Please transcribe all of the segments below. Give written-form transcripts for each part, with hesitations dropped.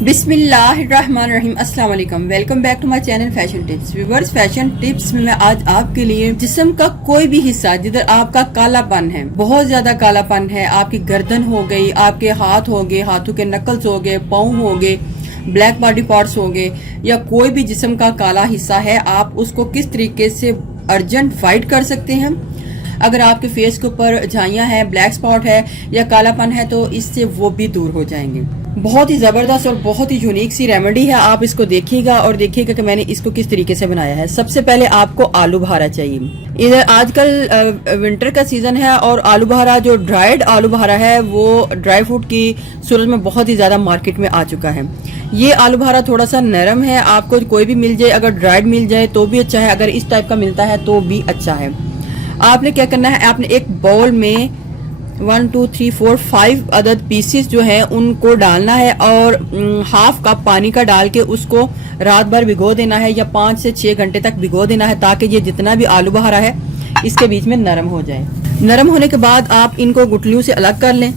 बिस्मिल्लाहिर्रहमानिर्रहीम अस्सलाम वालेकुम। Welcome back to my channel fashion tips. Viewers, fashion tips में मैं आज आपके लिए जिस्म का कोई भी हिस्सा जिधर आपका कालापन है, बहुत ज्यादा कालापन है, आपकी गर्दन हो गई, आपके हाथ हो गए, हाथों के नकल्स हो गए, पाँव हो गए, ब्लैक बॉडी पार्ट्स हो गए, या कोई भी जिस्म का काला हिस्सा है, आप उसको किस तरीके से अर्जेंट फाइट कर सकते हैं। अगर आपके फेस के ऊपर झाइयाँ हैं, ब्लैक स्पॉट है या कालापन है, तो इससे वो भी दूर हो जाएंगे। बहुत ही ज़बरदस्त और बहुत ही यूनिक सी रेमेडी है। आप इसको देखिएगा और देखिएगा कि मैंने इसको किस तरीके से बनाया है। सबसे पहले आपको आलू बहारा चाहिए। इधर आजकल विंटर का सीज़न है और आलू बहारा, जो ड्राइड आलू बहारा है, वो ड्राई फ्रूट की सूरत में बहुत ही ज़्यादा मार्केट में आ चुका है। ये आलू बहारा थोड़ा सा नरम है, आपको कोई भी मिल जाए, अगर ड्राइड मिल जाए तो भी अच्छा है, अगर इस टाइप का मिलता है तो भी अच्छा है। आपने क्या करना है, आपने एक बाउल में 1 2 3 4 5 अदद पीसेस जो है उनको डालना है और हाफ कप पानी का डाल के उसको रात भर भिगो देना है, या 5 से 6 घंटे तक भिगो देना है, ताकि ये जितना भी आलू बहारा है इसके बीच में नरम हो जाए। नरम होने के बाद आप इनको गुठलियों से अलग कर लें।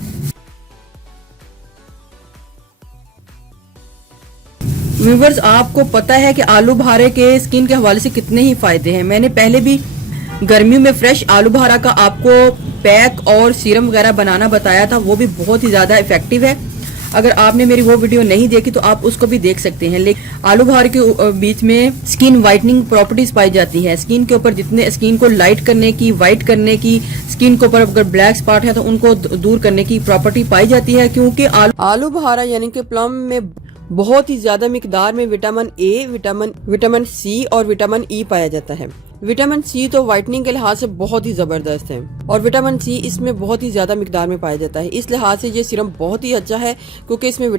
व्यूअर्स, आपको पता है कि आलू बहारे के स्किन के हवाले से कितने ही फायदे हैं। मैंने पहले भी गर्मियों में फ्रेश आलू बहारा का आपको पैक और सीरम वगैरह बनाना बताया था, वो भी बहुत ही ज़्यादा इफेक्टिव है। अगर आपने मेरी वो वीडियो नहीं देखी तो आप उसको भी देख सकते हैं। लेकिन आलू बहार के बीच में स्किन वाइटनिंग प्रॉपर्टीज पाई जाती है। स्किन के ऊपर जितने स्किन को लाइट करने की, वाइट करने की, स्किन के ऊपर अगर ब्लैक स्पॉट है तो उनको दूर करने की प्रॉपर्टी पाई जाती है, क्योंकि आलू बहारा यानी कि प्लम में बहुत ही ज्यादा मिकदार में विटामिन ए, विटामिन सी और विटामिन ई पाया जाता है। विटामिन सी तो वाइटनिंग के लिहाज से बहुत ही जबरदस्त है और विटामिन सी इसमें बहुत ही ज्यादा मिकदार में पाया जाता है। इस लिहाज से ये सीरम बहुत ही अच्छा है, क्योंकि इसमें ये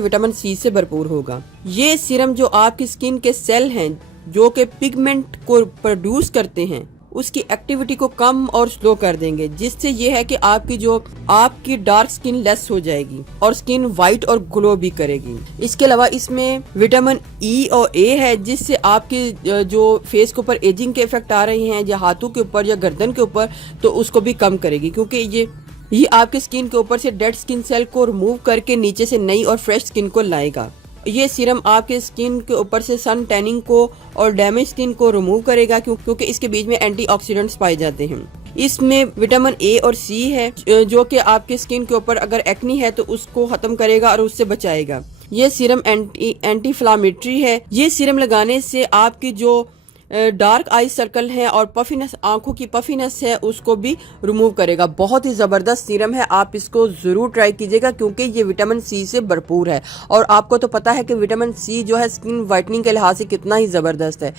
विटामिन सी से भरपूर होगा। ये सीरम जो आपकी स्किन के सेल हैं जो कि पिगमेंट को प्रोड्यूस करते हैं, उसकी एक्टिविटी को कम और स्लो कर देंगे, जिससे ये है कि आपकी डार्क स्किन लेस हो जाएगी और स्किन वाइट और ग्लो भी करेगी। इसके अलावा इसमें विटामिन ई और ए है, जिससे आपकी जो फेस के ऊपर एजिंग के इफेक्ट आ रहे हैं, या हाथों के ऊपर या गर्दन के ऊपर, तो उसको भी कम करेगी, क्योंकि ये आपके स्किन के ऊपर से डेड स्किन सेल को रिमूव करके नीचे से नई और फ्रेश स्किन को लाएगा। ये सीरम आपके स्किन के ऊपर से सन टैनिंग को और डैमेज स्किन को रिमूव करेगा, क्योंकि इसके बीच में एंटीऑक्सीडेंट्स पाए जाते हैं। इसमें विटामिन ए और सी है, जो कि आपके स्किन के ऊपर अगर एक्नी है तो उसको खत्म करेगा और उससे बचाएगा। ये सीरम एंटी इन्फ्लामेटरी है। ये सीरम लगाने से आपकी जो डार्क आई सर्कल है और पफीनेस, आंखों की पफीनेस है, उसको भी रिमूव करेगा। बहुत ही ज़बरदस्त सीरम है, आप इसको ज़रूर ट्राई कीजिएगा, क्योंकि ये विटामिन सी से भरपूर है और आपको तो पता है कि विटामिन सी जो है स्किन वाइटनिंग के लिहाज से कितना ही ज़बरदस्त है।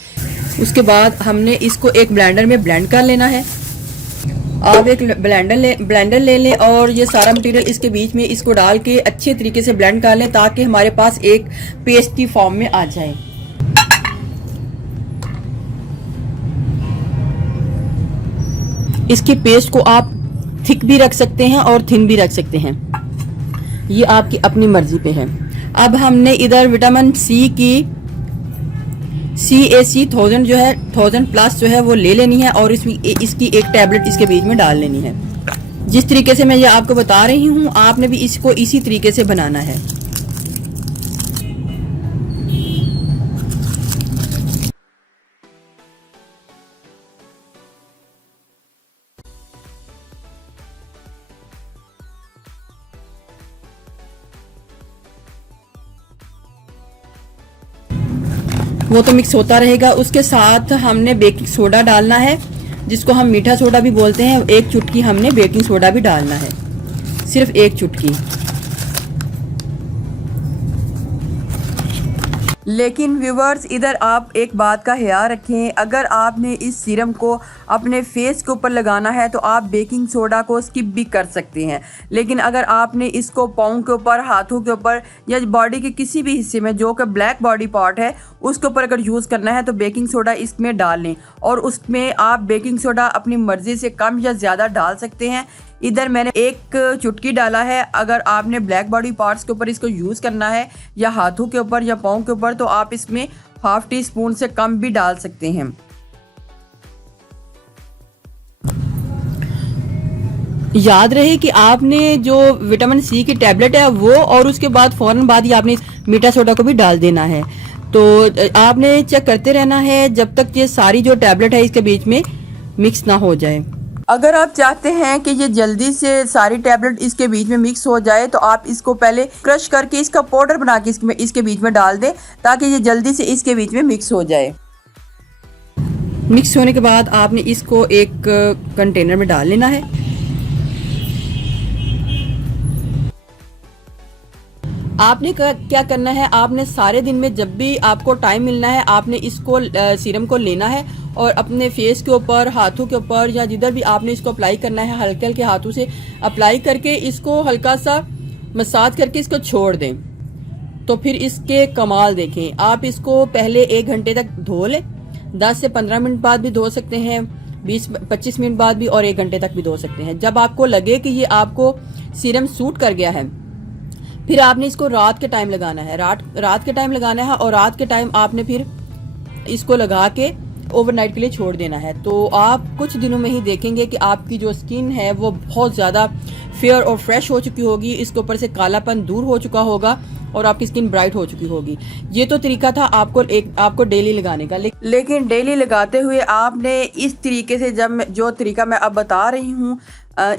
उसके बाद हमने इसको एक ब्लेंडर में ब्लेंड कर लेना है। आप एक ब्लेंडर ले लें और ये सारा मटेरियल इसके बीच में इसको डाल के अच्छे तरीके से ब्लेंड कर लें, ताकि हमारे पास एक पेस्ट की फॉर्म में आ जाए। इसकी पेस्ट को आप थिक भी रख सकते हैं और थिन भी रख सकते हैं, ये आपकी अपनी मर्जी पे है। अब हमने इधर विटामिन सी की CAC 1000 जो है 1000 प्लस जो है वो ले लेनी है और इसकी एक टैबलेट इसके बीच में डाल लेनी है। जिस तरीके से मैं ये आपको बता रही हूँ, आपने भी इसको इसी तरीके से बनाना है। वो तो मिक्स होता रहेगा। उसके साथ हमने बेकिंग सोडा डालना है, जिसको हम मीठा सोडा भी बोलते हैं। एक चुटकी हमने बेकिंग सोडा भी डालना है, सिर्फ एक चुटकी। लेकिन व्यूवर्स, इधर आप एक बात का ख्याल रखें, अगर आपने इस सीरम को अपने फेस के ऊपर लगाना है तो आप बेकिंग सोडा को स्किप भी कर सकते हैं। लेकिन अगर आपने इसको पाँव के ऊपर, हाथों के ऊपर या बॉडी के किसी भी हिस्से में जो कि ब्लैक बॉडी पार्ट है उसके ऊपर अगर यूज़ करना है तो बेकिंग सोडा इसमें डाल लें, और उसमें आप बेकिंग सोडा अपनी मर्ज़ी से कम या ज़्यादा डाल सकते हैं। इधर मैंने एक चुटकी डाला है। अगर आपने ब्लैक बॉडी पार्ट्स के ऊपर इसको यूज़ करना है, या हाथों के ऊपर या पाँव के ऊपर, तो आप इसमें हाफ टी स्पून से कम भी डाल सकते हैं। याद रहे कि आपने जो विटामिन सी की टैबलेट है वो, और उसके बाद फौरन बाद ही आपने मीठा सोडा को भी डाल देना है। तो आपने चेक करते रहना है जब तक ये सारी जो टैबलेट है इसके बीच में मिक्स ना हो जाए। अगर आप चाहते हैं कि ये जल्दी से सारी टैबलेट इसके बीच में मिक्स हो जाए तो आप इसको पहले क्रश करके इसका पाउडर बना के इसके बीच में डाल दें ताकि ये जल्दी से इसके बीच में मिक्स हो जाए। मिक्स होने के बाद आपने इसको एक कंटेनर में डाल लेना है। आपने क्या करना है, आपने सारे दिन में जब भी आपको टाइम मिलना है आपने इसको सीरम को लेना है और अपने फेस के ऊपर, हाथों के ऊपर या जिधर भी आपने इसको अप्लाई करना है हल्के हल्के हाथों से अप्लाई करके इसको हल्का सा मसाज करके इसको छोड़ दें। तो फिर इसके कमाल देखें। आप इसको पहले 1 घंटे तक धो लें, 10 से 15 मिनट बाद भी धो सकते हैं, 20-25 मिनट बाद भी, और 1 घंटे तक भी धो सकते हैं। जब आपको लगे कि ये आपको सीरम सूट कर गया है फिर आपने इसको रात के टाइम लगाना है, रात के टाइम लगाना है, और रात के टाइम आपने फिर इसको लगा के ओवरनाइट के लिए छोड़ देना है। तो आप कुछ दिनों में ही देखेंगे कि आपकी जो स्किन है वो बहुत ज़्यादा फेयर और फ्रेश हो चुकी होगी, इसके ऊपर से कालापन दूर हो चुका होगा और आपकी स्किन ब्राइट हो चुकी होगी। ये तो तरीका था आपको डेली लगाने का, लेकिन डेली लगाते हुए आपने इस तरीके से जो तरीका मैं अब बता रही हूँ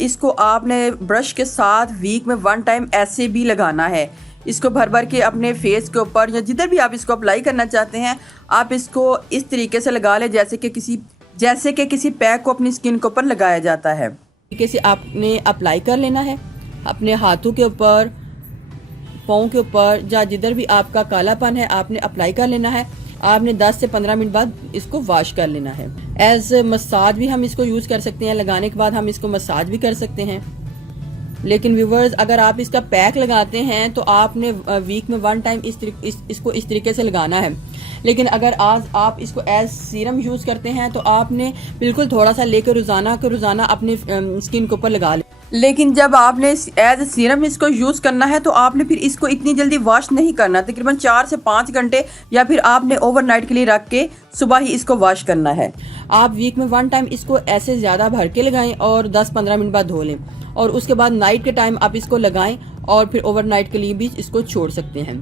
इसको आपने ब्रश के साथ वीक में 1 टाइम ऐसे भी लगाना है। इसको भर भर के अपने फेस के ऊपर या जिधर भी आप इसको अप्लाई करना चाहते हैं आप इसको इस तरीके से लगा लें जैसे कि किसी पैक को अपनी स्किन के ऊपर लगाया जाता है। तरीके से आपने अप्लाई कर लेना है अपने हाथों के ऊपर, पाँव के ऊपर, या जिधर भी आपका कालापन है आपने अप्लाई कर लेना है। आपने 10 से 15 मिनट बाद इसको वॉश कर लेना है। एज मसाज भी हम इसको यूज़ कर सकते हैं, लगाने के बाद हम इसको मसाज भी कर सकते हैं। लेकिन व्यूवर्स अगर आप इसका पैक लगाते हैं तो आपने वीक में 1 टाइम इसको इस तरीके से लगाना है। लेकिन अगर आज आप इसको एज सीरम यूज़ करते हैं तो आपने बिल्कुल थोड़ा सा लेकर रोज़ाना अपनी स्किन के ऊपर लगा लें। लेकिन जब आपने एज सीरम इसको यूज़ करना है तो आपने फिर इसको इतनी जल्दी वॉश नहीं करना, तकरीबन 4 से 5 घंटे या फिर आपने ओवरनाइट के लिए रख के सुबह ही इसको वॉश करना है। आप वीक में 1 टाइम इसको ऐसे ज़्यादा भर के लगाएं और 10-15 मिनट बाद धो लें, और उसके बाद नाइट के टाइम आप इसको लगाएं और फिर ओवरनाइट के लिए भी इसको छोड़ सकते हैं।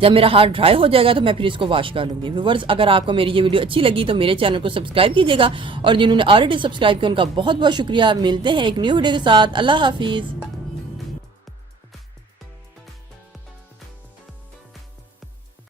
जब मेरा हाथ ड्राई हो जाएगा तो मैं फिर इसको वॉश कर लूँगी। व्यूवर्स अगर आपको मेरी ये वीडियो अच्छी लगी तो मेरे चैनल को सब्सक्राइब कीजिएगा, और जिन्होंने ऑलरेडी सब्सक्राइब किया उनका बहुत बहुत शुक्रिया। मिलते हैं एक न्यू वीडियो के साथ। अल्लाह हाफिज़।